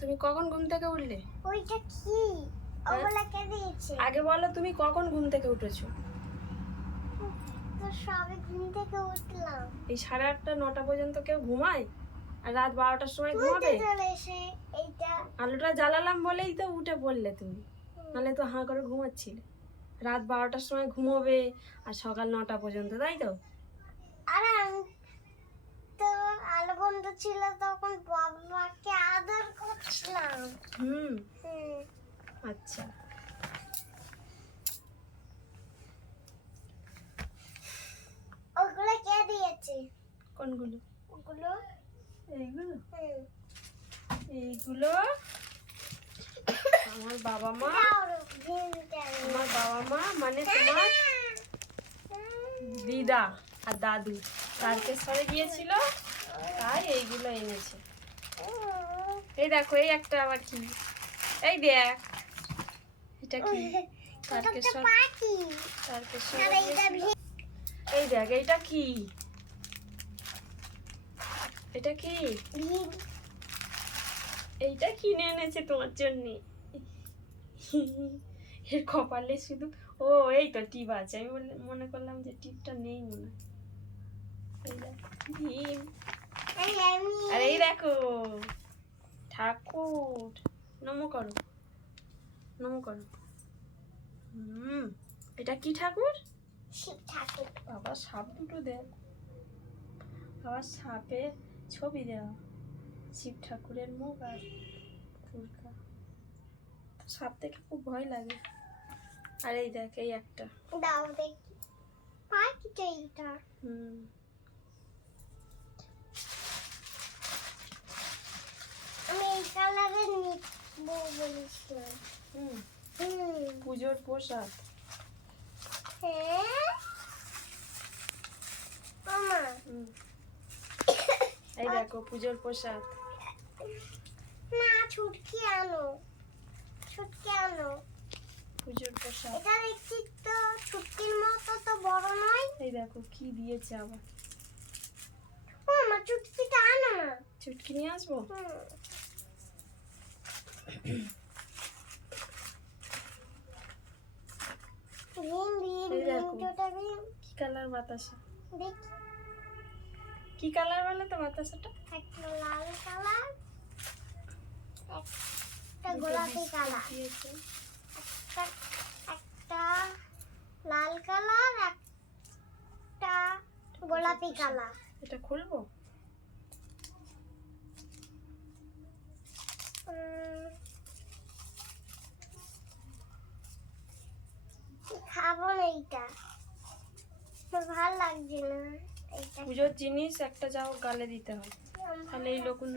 তুমি কখন ঘুম থেকে উঠলে? ওইটা কি? ওগুলা কে দিয়েছে? আগে বলো তুমি কখন ঘুম থেকে উঠেছো? সবে ঘুম থেকে উঠলাম। এই সাড়ে আটটা নটা পর্যন্ত কেউ ঘুমায়? আর রাত বারোটার সময় ঘুমাবে? আলোটা জ্বালালাম বলেই তো উঠে পড়লে তুমি। নাহলে তো হাঁ করে ঘুমাচ্ছিলে। রাত বারোটার সময় ঘুমোবে আর সকাল নটা পর্যন্ত তাই তো? আর আমি তো আলো বন্ধ ছিল তখন বাবাকে হুম। আচ্ছা। ওগুলো কে দিয়েছে? কোনগুলো? ওগুলো? এইগুলো? এইগুলো? আমার বাবা মা? আমার বাবা মা? মানে তোমার দিদা আর দাদু। তারকেশ্বরে গিয়েছিল তাই এইগুলো এনেছে। এই দেখো এই একটা আবার কি এই দেখ। এটা কি? তারকেশ্বর তারকেশ্বর এই দেখ এইটা কি? এটা কি? এইটা কিনে এনেছে তোমার জন্য। এর কপালে শুধু ও এই তো টিপ আছে। আমি বললে মনে করলাম যে টিপটা নেই মনে হয়। আর এই দেখো। ঠাকুর। নমো করো। নমো করো। হুম এটা কি ঠাকুর? শিব ঠাকুর। বাবা সাপ দুটো দেখ আবার সাপে ছবি দেওয়া। শিব ঠাকুরের মুখ আর দুর্গা সাপ দেখে খুব ভয় লাগে। আর এই দেখ এই একটা। দাও দেখি। পাখিটা এইটা হুম আমি এই কালারের নিবো বলেছিলাম হুম হুম পুজোর পোশাক। এই দেখো পুজোর পোশাক। না ছুটকি আনো। ছুটকি আনো। পুজোর পোশাক। এটা দেখছি তো ছুটকির মতো তো বড় নয়। এই দেখো কি দিয়েছে আবার। ও মামা ছুটকিটা আনো না। চুটকি নিয়ে আসব? হুম। কি কালার বাতাসা? দেখি। কি কালার বলে তো বাতাসাটা? একটা লাল কালার একটা গোলাপি কালার। একটা একটা লাল কালার একটা গোলাপি কালার। এটা খুলবো? উম, খাব না এইটা আমার ভালো লাগছে না এইটা পুজোর জিনিস একটা যাও গালে দিতে হয় তাহলে এই লকুন